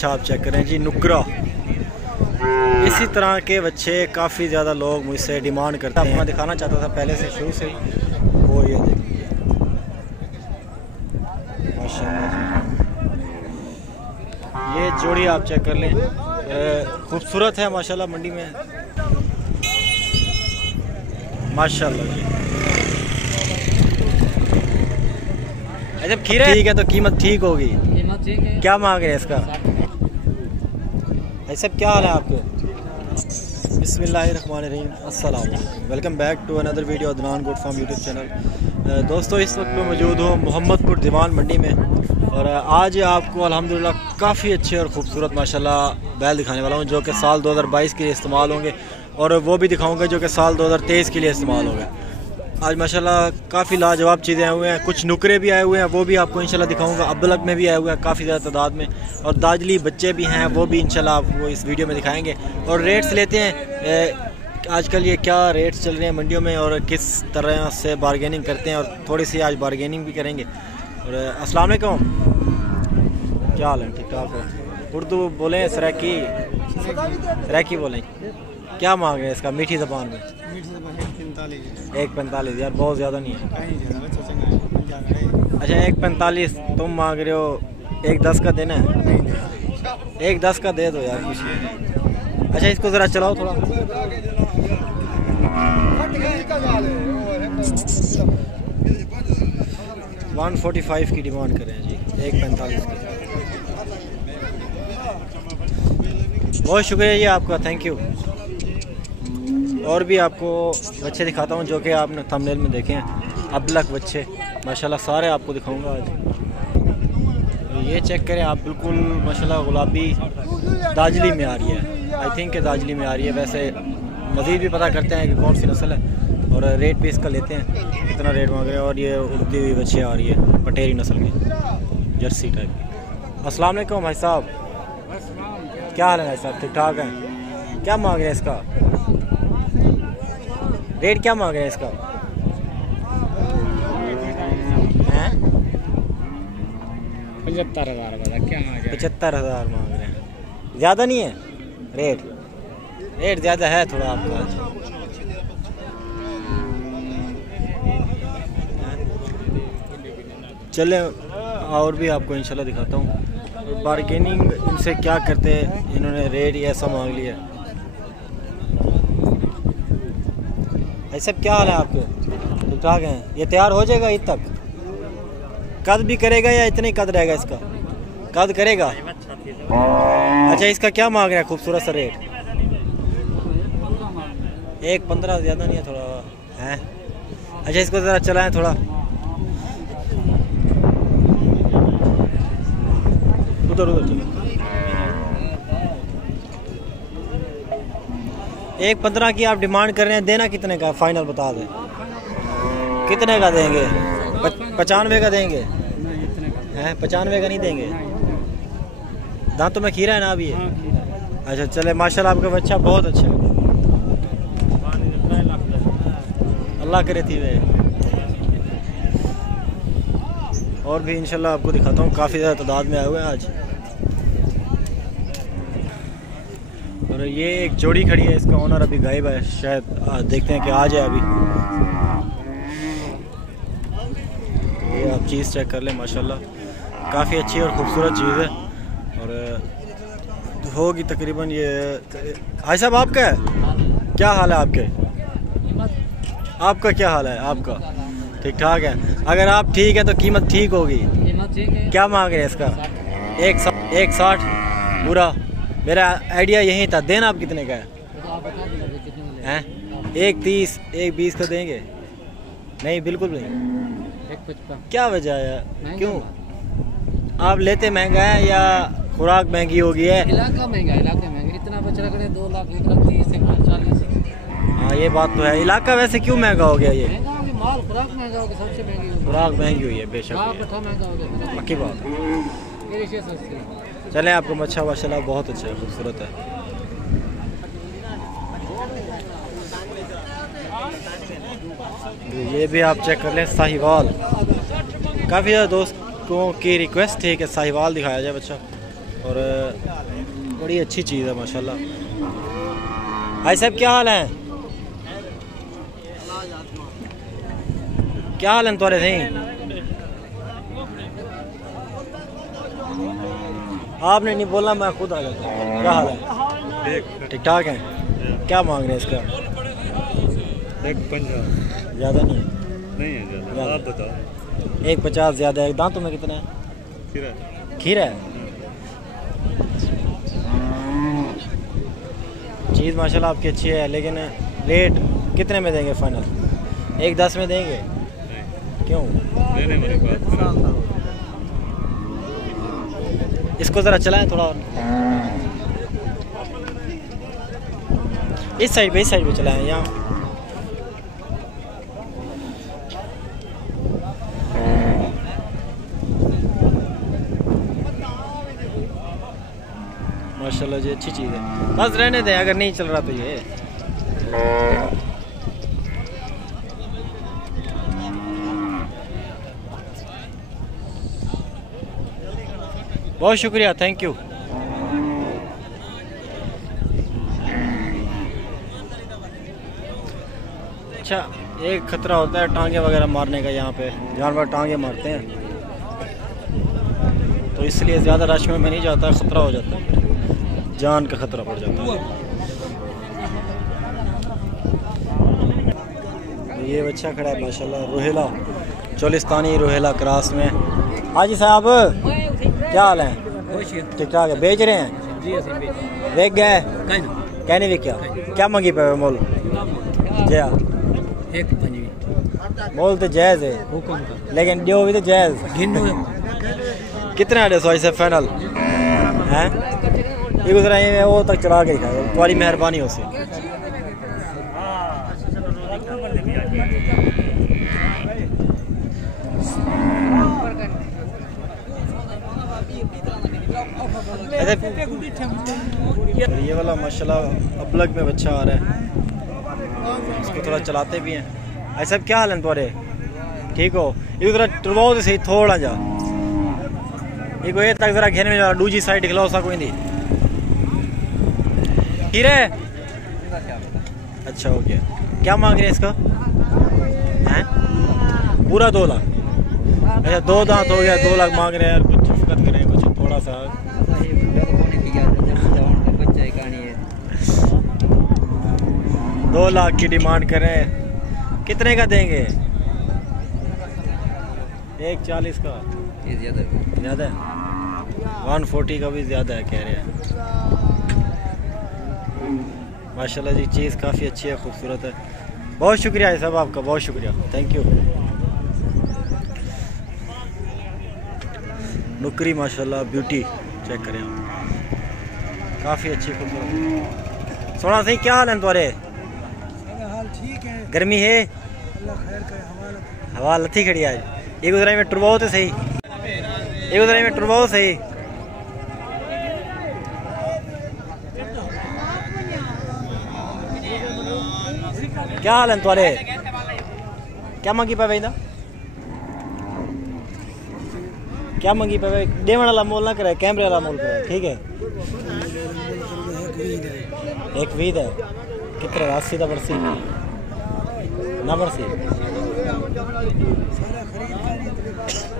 अच्छा आप चेक करें जी, नुकरा। इसी तरह के बच्चे काफ़ी ज़्यादा लोग मुझसे डिमांड करते हैं। मैं दिखाना चाहता था पहले से, शुरू से ही। वो ये देखिए माशाल्लाह जी, ये जोड़ी आप चेक कर लें, खूबसूरत है माशाल्लाह। मंडी में माशाल्लाह जी। जब खीरा ठीक है तो कीमत ठीक होगी। कीमत ठीक है। क्या मांग रहे हैं इसका? ऐसा क्या हाल है आपके? बिस्मिल्लाहिर्रहमानिर्रहीम, अस्सलाम वालेकुम, welcome back to another video Adnan goat farm YouTube channel. दोस्तों इस वक्त मैं मौजूद हूँ मोहम्मदपुर दीवान मंडी में, और आज आपको अल्हम्दुलिल्लाह काफ़ी अच्छे और ख़ूबसूरत माशाल्लाह बैल दिखाने वाला हूँ जो कि साल 2022 के लिए इस्तेमाल होंगे, और वो भी दिखाऊँगा जो कि साल 2023 के लिए इस्तेमाल होंगे। आज माशाल्लाह काफ़ी लाजवाब चीज़ें आए हुए हैं, कुछ नुकरे भी आए हुए हैं, वो भी आपको इंशाल्लाह दिखाऊंगा। अब्बलक में भी आए हुए हैं काफ़ी ज़्यादा तादाद में, और दाजली बच्चे भी हैं, वो भी इंशाल्लाह आपको इस वीडियो में दिखाएंगे। और रेट्स लेते हैं आजकल ये क्या रेट्स चल रहे हैं मंडियों में और किस तरह से बारगेनिंग करते हैं, और थोड़ी सी आज बारगेनिंग भी करेंगे। और अस्सलाम वालेकुम, क्या हाल है? ठीक ठाक है? उर्दू बोलें सराकी बोलें। क्या मांग रहे हैं इसका मीठी ज़बान में? 1.45 यार, बहुत ज़्यादा नहीं है। अच्छा 1.45 तुम मांग रहे हो, 1.10 का देना है? 1.10 का दे दो यार, कुछ। अच्छा इसको ज़रा चलाओ थोड़ा। 145 की डिमांड करें जी, 1.45 की। बहुत शुक्रिया जी आपका, थैंक यू। और भी आपको बच्चे दिखाता हूँ जो कि आपने थंबनेल में देखे हैं, अब्बलक बच्चे माशाल्लाह सारे आपको दिखाऊंगा आज। ये चेक करें आप, बिल्कुल माशाल्लाह गुलाबी दाजली में आ रही है। आई थिंक कि दाजली में आ रही है, वैसे मज़ीद भी पता करते हैं कि कौन सी नस्ल है, और रेट भी इसका लेते हैं कितना रेट मांग रहे हैं। और ये उड़ती हुई बच्चे आ रही है पटेरी नस्ल की, जर्सी टाइप की। अस्सलाम वालेकुम भाई साहब, क्या हाल है भाई साहब? ठीक ठाक है? क्या मांग रहे हैं इसका रेट? क्या मांग रहे हैं इसका? 75,000 क्या? 75,000 मांग रहे हैं, ज़्यादा नहीं है रेट? रेट ज़्यादा है थोड़ा आपका आज। चले और भी आपको इंशाल्लाह दिखाता हूँ। बारगेनिंग इनसे क्या करते हैं, इन्होंने रेट ही ऐसा मांग लिया। ऐसा क्या हाल है आपके? ठीक ठाक हैं? ये तैयार हो जाएगा ईद तक? कद भी करेगा या इतने कद रहेगा इसका? कद करेगा। अच्छा इसका क्या मांग रहे हैं खूबसूरत सा रेट? 1.15 ज़्यादा नहीं है थोड़ा है? अच्छा इसको ज़रा चलाएं थोड़ा, उधर उधर चलो। 1.15 की आप डिमांड कर रहे हैं, देना कितने का? फाइनल बता दें कितने का देंगे? 95 का देंगे हैं? 95 का नहीं देंगे? दांतों में खीरा है ना अभी ये? अच्छा चले, माशाल्लाह आपका बच्चा बहुत अच्छा है, अल्लाह करे थी वे। और भी इंशाल्लाह आपको दिखाता हूँ, काफ़ी ज़्यादा तादाद में आए हुए हैं आज। और ये एक जोड़ी खड़ी है, इसका ओनर अभी गायब है, शायद देखते हैं कि आ जाए अभी। ये आप चीज़ चेक कर लें, माशाल्लाह काफ़ी अच्छी और ख़ूबसूरत चीज़ है, और होगी तकरीबन ये। भाई साहब आपका है? क्या हाल है आपके? आपका क्या हाल है आपका? ठीक ठाक है? अगर आप ठीक है तो कीमत ठीक होगी। कीमत ठीक है। क्या मांग रहे हैं इसका? 160 पूरा? मेरा आइडिया यही था, देना आप कितने का है? 1.30 1.20 का देंगे? नहीं बिल्कुल नहीं। 1.55। क्या वजह है, क्यों आप लेते महंगा है या खुराक महंगी हो गई है? इलाका महंगा, इतना बच रहा 2 लाख 1,30,40। हाँ ये बात तो है, इलाका वैसे क्यों महंगा हो गया? ये माल खुराक महंगा हो गया, सबसे महंगी खुराक महंगी हुई है बेशक, महंगा हो गया, पक्की बात है। चलें आपको मच्छा माशाल्लाह बहुत अच्छा है, खूबसूरत है। ये भी आप चेक कर लें, साहिवाल। काफ़ी ज़्यादा दोस्तों की रिक्वेस्ट थी कि साहिवाल दिखाया जाए बच्चा, और बड़ी अच्छी चीज़ है माशाल्लाह। भाई साहब क्या हाल है? क्या हाल है तुम्हारे सही? आपने नहीं बोला, मैं खुद आ जाता। क्या हाल है? ठीक ठाक है। क्या मांग रहे हैं इसका? 150 ज़्यादा नहीं है? नहीं है ज़्यादा, आप बताओ। 150 ज़्यादा है। दांतों में कितना है? खीरा है। चीज़ माशाल्लाह आपकी अच्छी है, लेकिन रेट कितने में देंगे फाइनल? 110 में देंगे? क्यों? लेने वाली बात। इसको ज़रा चलाएं थोड़ा। इस साइड पे चलाएं यहाँ। माशाल्लाह जी अच्छी चीज़ है। बस रहने दें, अगर नहीं चल रहा तो ये। बहुत शुक्रिया, थैंक यू। अच्छा, एक खतरा होता है टांगे वगैरह मारने का। यहाँ पे जानवर टांगे मारते हैं, तो इसलिए ज़्यादा रश में मैं नहीं जाता, खतरा हो जाता है, जान का खतरा पड़ जाता है। तो ये बच्चा खड़ा है माशाल्लाह, रोहेला, चोलिस्तानी रोहेला क्रॉस में। हाजी साहब क्या हाल है? ठीक ठाक है। बेच रहे हैं? देख गए कहने भी क्या मंगी पे मोल? जया मोल तो जायज़ है, लेकिन जो भी तो जायज़। कितना है से फाइनल है? ये गुजरा है वो तक चला गई था, तुम्हारी मेहरबानी हो सी। ये वाला माशाल्लाह अबलग में बच्चा आ रहा है, इसको थोड़ा चलाते भी हैं। ऐसा क्या हाल है तुम्हारे? ठीक हो? ये जरा टुरवाओ तो सही थोड़ा जा, ये कोई तक जरा घेने में जा, दूसरी साइड खिलाओ सा कोई नहीं। हीरे अच्छा हो गया। क्या मांग रहे हैं इसका? हैं? पूरा 2 लाख? अच्छा 2 दांत हो गया, 2 लाख मांग रहे हैं यार। कुछ शिफकत करें, कुछ थोड़ा सा। 2 लाख की डिमांड करें, कितने का देंगे? 140 का ज़्यादा है, 140 का भी ज़्यादा है कह रहे हैं। माशाल्लाह जी चीज़ काफ़ी अच्छी है, खूबसूरत है। बहुत शुक्रिया है साहब आपका, बहुत शुक्रिया, थैंक यू। नुकरी माशाल्लाह ब्यूटी चेक करें आप, काफ़ी अच्छी खूबसूरत। सोना सही क्या हाल है तुम्हारे? ठीक है। गर्मी है? अल्लाह खैर करे, हवा लथी खड़ी आज। एक उधर में टुरवाओ तो सही, एक उधर में टुरवाओ सही। क्या हाल है तुम्हारे? क्या मंगी पे भाई? क्या मंगी पे भाई? डेमन वाला मोल ना करे, कैमरे वाला मोल करे, ठीक है? एक वीद है कितने? 80 का बरसी ना बरसी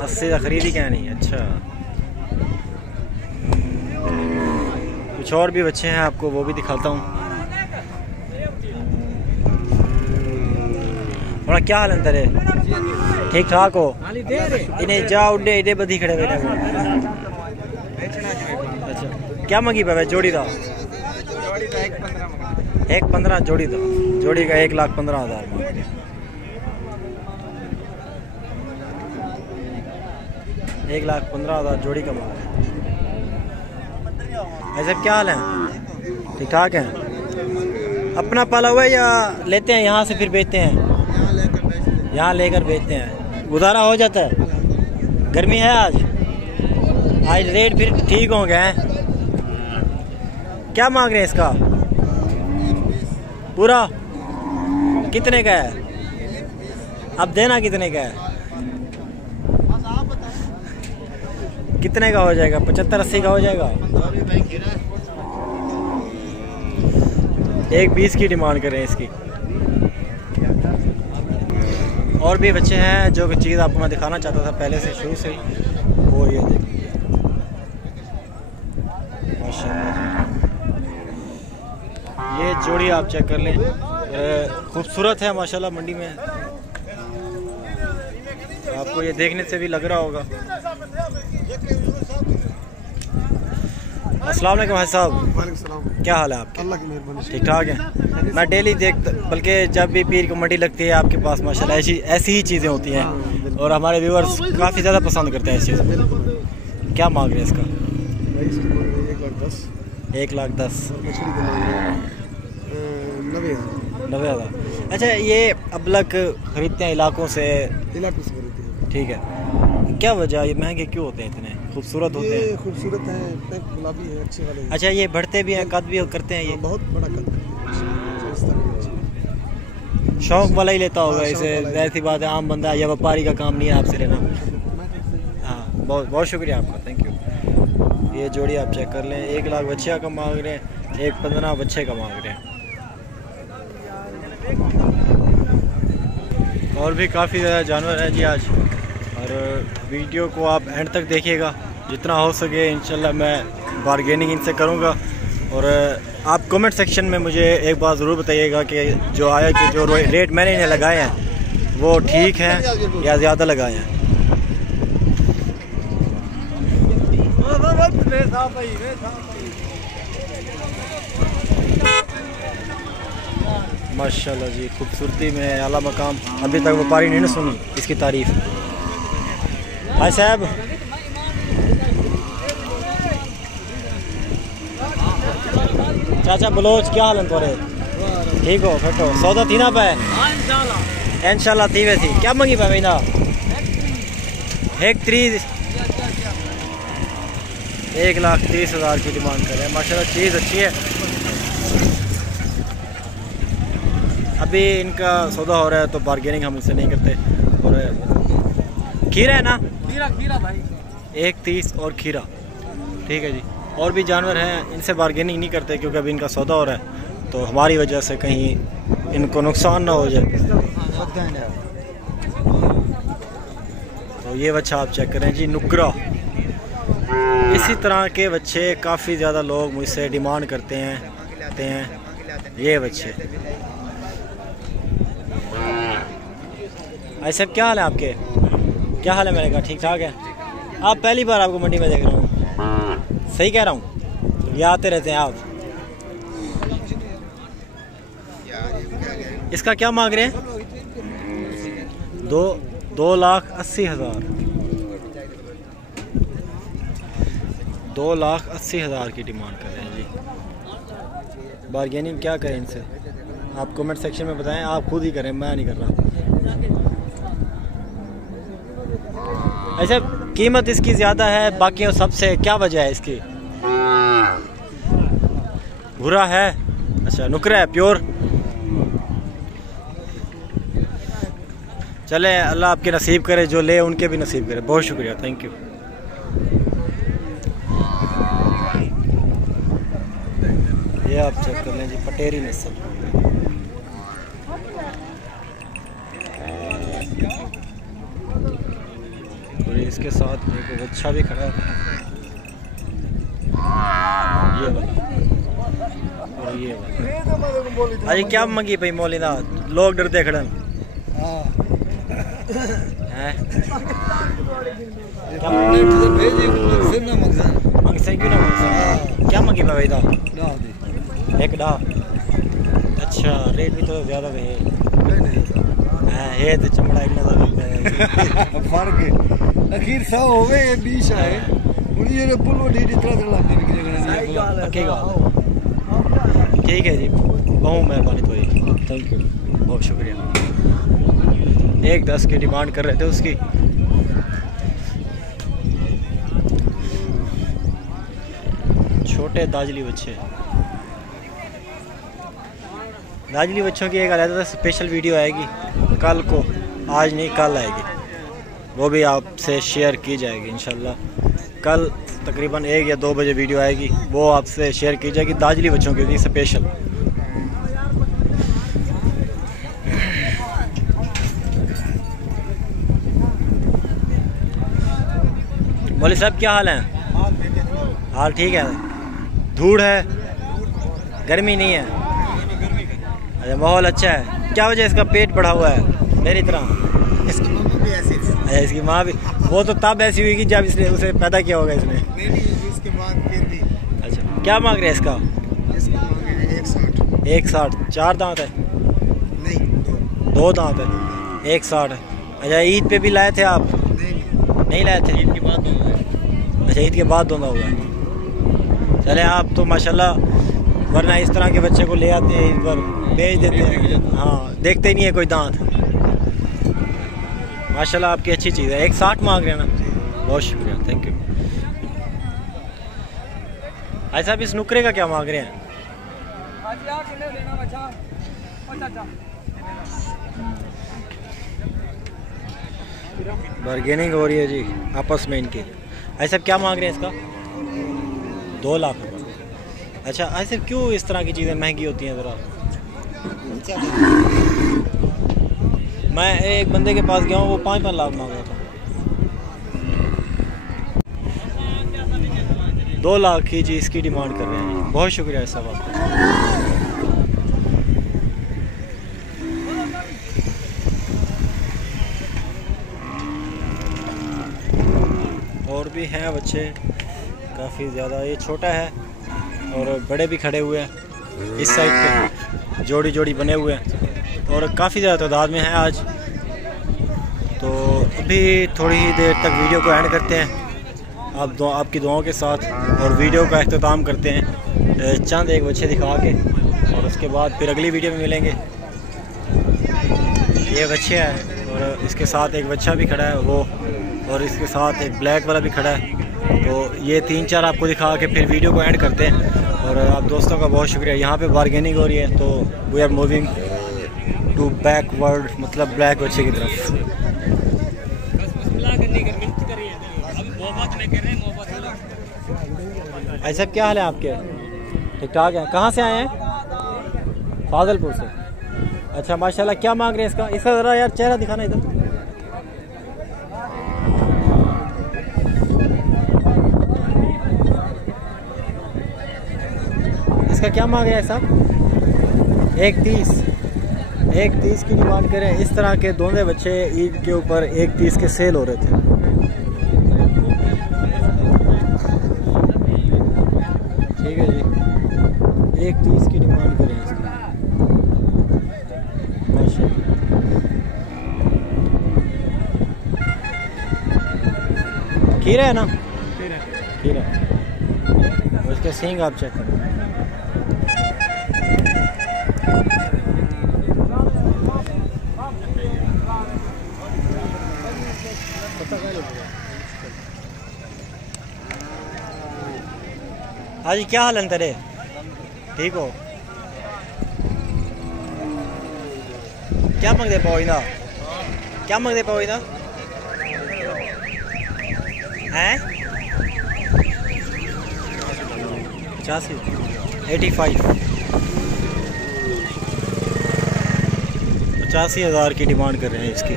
80 का खरीदी क्या नहीं? अच्छा, कुछ और भी बच्चे हैं, आपको वो भी दिखाता हूँ। थोड़ा क्या हाल है तेरे? ठीक ठाक हो? इन्हें जा उड़े इधे बधी खड़े बैठे। अच्छा क्या मंगी पे जोड़ी था? 115 जोड़ी था, जोड़ी का 1,15,000 मांग रहे। 1,15,000 जोड़ी का मांग रहे। ऐसे क्या हाल है? ठीक ठाक है? अपना पाला हुआ है या लेते हैं यहाँ से फिर बेचते हैं? यहाँ लेकर बेचते हैं, गुजारा हो जाता है। गर्मी है आज रेट फिर ठीक हो गए हैं। क्या मांग रहे हैं इसका? पूरा कितने का है? अब देना कितने का है? कितने का हो जाएगा? 75-80 का हो जाएगा। 1.20 की डिमांड करें इसकी। और भी बच्चे हैं जो चीज़ आपको मैं दिखाना चाहता था पहले से शुरू से, वो ये देख लीजिए माशाल्लाह। ये जोड़ी आप चेक कर लें, खूबसूरत है माशाल्लाह मंडी में। तो आपको ये देखने से भी लग रहा होगा। अस्सलाम वालेकुम भाई साहब। वालेकुम सलाम। क्या हाल है आपके? अल्लाह की मेहरबानी। ठीक ठाक है। मैं डेली बल्कि जब भी पीर की मंडी लगती है आपके पास माशाल्लाह ऐसी ही चीज़ें होती हैं, और हमारे व्यूअर्स काफ़ी ज़्यादा पसंद करते हैं इस चीज़ को। क्या मांग रहे हैं इसका? 1,10,000। मछली के 90,000। अच्छा, ये अबलक खरीदते हैं इलाकों से? इलाके से खरीदते हैं। ठीक है। क्या वजह, ये महंगे क्यों होते हैं? इतने खूबसूरत होते हैं। ये खूबसूरत है, गुलाबी है, अच्छे वाले हैं। अच्छा, ये बढ़ते भी हैं, कद भी करते हैं? ये बहुत बड़ा कद है। शौक वाला ही लेता होगा इसे, ऐसी बात है। आम बंदा या व्यापारी का काम नहीं है आपसे लेना। हाँ, बहुत बहुत शुक्रिया आपका, थैंक यू। ये जोड़ी आप चेक कर लें, 1 लाख बच्चे का मांग रहे हैं, 1,15 बच्चे का मांग रहे हैं। और भी काफ़ी ज़्यादा जानवर हैं जी आज, और वीडियो को आप एंड तक देखिएगा। जितना हो सके इंशाल्लाह मैं बारगेनिंग इनसे करूँगा। और आप कमेंट सेक्शन में मुझे एक बात ज़रूर बताइएगा कि जो आया कि जो रेट मैंने इन्हें लगाए हैं वो ठीक हैं या ज़्यादा लगाए हैं। माशाल्लाह जी, खूबसूरती में आला मकाम। अभी तक व्यापारी नहीं सुनी इसकी तारीफ। भाई साहब, चाचा बलोच, क्या हाल है तुम्हारे? ठीक हो? फिट हो? सौदा थी ना पे? इंशाल्लाह थी वैसी। क्या मंगी पे ना? 1,30,000 की डिमांड कर रहे हैं। माशाल्लाह चीज़ अच्छी है। अभी इनका सौदा हो रहा है तो बारगेनिंग हम इससे नहीं करते। और खीरा है ना? खीरा भाई 1,30 और खीरा, ठीक है जी। और भी जानवर हैं, इनसे बारगेनिंग नहीं करते क्योंकि अभी इनका सौदा हो रहा है, तो हमारी वजह से कहीं इनको नुकसान ना हो जाए। तो ये बच्चा आप चेक करें जी, नुकरा। इसी तरह के बच्चे काफ़ी ज़्यादा लोग मुझसे डिमांड करते हैं ये बच्चे। भाई साहब, क्या हाल है आपके? क्या हाल है? मैंने कहा ठीक ठाक है। आप पहली बार आपको मंडी में देख रहा हूँ, सही कह रहा हूँ? ये आते रहते हैं आप। इसका क्या मांग रहे हैं? 2,80,000। 2,80,000 की डिमांड कर रहे हैं जी। बारगेनिंग क्या करें इनसे? आप कमेंट सेक्शन में बताएं, आप खुद ही करें, मैं नहीं कर रहा। अच्छा, कीमत इसकी ज़्यादा है बाकियों सबसे, क्या वजह है इसकी? भूरा है? अच्छा, नुकरा है, प्योर। चले, अल्लाह आपके नसीब करे, जो ले उनके भी नसीब करे। बहुत शुक्रिया, थैंक यू। ये आप चेक कर लें जी, पटेरी नस्ल। और इसके साथ एक बच्चा भी खड़ा है, ये वाला और ये वाला। अजी क्या मंगी भाई मौलिना? लोग डरते खड़न हैं। क्या मंगी भाई दा? 1,10,000। अच्छा, रेट भी तो ज़्यादा है। ये तो चमड़ा इतना फर्क है अखीर 100 होवे 20 है उनी ये पुल वो ढीठ इतना लग गई रखेगा। ठीक है जी, बहुत मेहरबानी तो, थैंक यू, बहुत शुक्रिया। 1,10 की डिमांड कर रहे थे उसकी। छोटे दाजली बच्चे, दाजली बच्चों की एक अलग स्पेशल वीडियो आएगी कल को, आज नहीं कल आएगी, वो भी आपसे शेयर की जाएगी इंशाल्लाह। कल तकरीबन 1 या 2 बजे वीडियो आएगी, वो आपसे शेयर की जाएगी दाजली बच्चों के लिए स्पेशल। बोले साहब क्या हाल है? हाल ठीक है। धूड़ है, गर्मी नहीं है। अच्छा, माहौल अच्छा है। क्या वजह इसका पेट बढ़ा हुआ है मेरी तरह? इसकी मामा भी ऐसी थी। अच्छा, इसकी माँ भी, वो तो तब ऐसी हुई कि जब इसने उसे पैदा किया होगा इसने। नहीं, इसके बाद फिर भी। अच्छा, क्या मांग रहे हैं इसका? इसकी मांगे हैं 160। 160। 4 दांत है? नहीं, 2 दांत है। 160 है। अच्छा, ईद पे भी लाए थे आप? नहीं लाए थे? ईद के बाद दोनों। अच्छा, ईद के बाद दोनों हुआ है। चले, आप तो माशाल्लाह, वरना इस तरह के बच्चे को ले आते हैं ईद पर, बेच देते हैं। हाँ, देखते ही नहीं है कोई दांत। माशाल्लाह आपकी अच्छी चीज़ है। 160 मांग रहे हैं ना? बहुत शुक्रिया, थैंक यू। भाई साहब, इस नुकरे का क्या मांग रहे हैं? बार्गेनिंग हो रही है जी आपस में इनकी। ऐसा क्या मांग रहे हैं इसका? 2 लाख रुपये। अच्छा, ऐसे क्यों इस तरह की चीज़ें महंगी होती हैं ज़रा? मैं एक बंदे के पास गया हूँ, वो 5-5 लाख मांग रहा था। 2 लाख की जी इसकी डिमांड कर रहे हैं। बहुत शुक्रिया साहब आपका। और भी हैं बच्चे काफ़ी ज़्यादा। ये छोटा है और बड़े भी खड़े हुए हैं इस साइड पे, जोड़ी जोड़ी बने हुए हैं और काफ़ी ज़्यादा तादाद में है आज। तो अभी थोड़ी ही देर तक वीडियो को एंड करते हैं आपकी दुआओं के साथ, और वीडियो का अख्ताम करते हैं चंद एक बच्चे दिखा के, और उसके बाद फिर अगली वीडियो में मिलेंगे। ये बच्चे हैं और इसके साथ एक बच्चा भी खड़ा है वो, और इसके साथ एक ब्लैक वाला भी खड़ा है। तो ये 3-4 आपको दिखा के फिर वीडियो को एंड करते हैं। और आप दोस्तों का बहुत शुक्रिया। यहाँ पे बार्गेनिंग हो रही है, तो we are moving to backward, मतलब ब्लैक बच्चे की तरफ। ऐसा क्या हाल है आपके? ठीक ठाक है। कहाँ से आए हैं? फाजिलपुर से। अच्छा, माशाल्लाह। क्या मांग रहे हैं इसका? इसका ज़रा यार चेहरा दिखाना इधर। इसका क्या मांग रहे हैं साहब? 130 की डिमांड करें। इस तरह के दोनों बच्चे ईद के ऊपर 130 के सेल हो रहे थे। ठीक है जी, 130 की डिमांड करें इसकी। खीरा है ना? खीरा। उसके सींग आप चेक करें। हाँ जी, क्या हाल है तेरे? ठीक हो? क्या मंगते पाओ इना? क्या मंगते पाओ इना? हैं? 85 85,000 की डिमांड कर रहे हैं इसकी।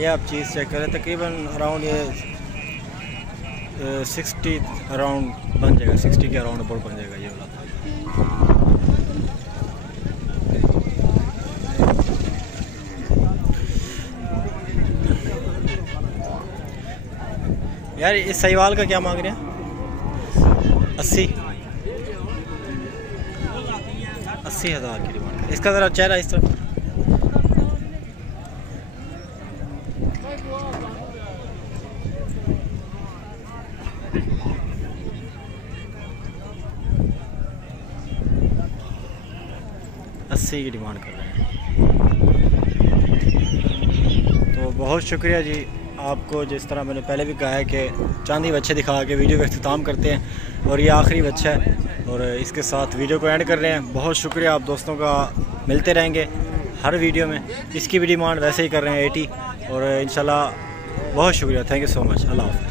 ये आप चीज़ चेक करें, तकरीबन अराउंड ये 60 अराउंड बन जाएगा, 60 के अराउंड बोर्ड बन जाएगा ये वाला। यार इस सहीवाल का क्या मांग रहे हैं? 80,000 की डिमांड। इसका ज़रा चेहरा इस तरफ। की डिमांड कर रहे हैं। तो बहुत शुक्रिया जी आपको। जिस तरह मैंने पहले भी कहा है कि चांदी बच्चे दिखा के वीडियो का अख्ताम करते हैं, और ये आखिरी बच्चा है और इसके साथ वीडियो को एंड कर रहे हैं। बहुत शुक्रिया आप दोस्तों का, मिलते रहेंगे हर वीडियो में। इसकी भी डिमांड वैसे ही कर रहे हैं 80, और इंशाल्लाह बहुत शुक्रिया, थैंक यू सो मच, अल्लाह हाफ़िज़।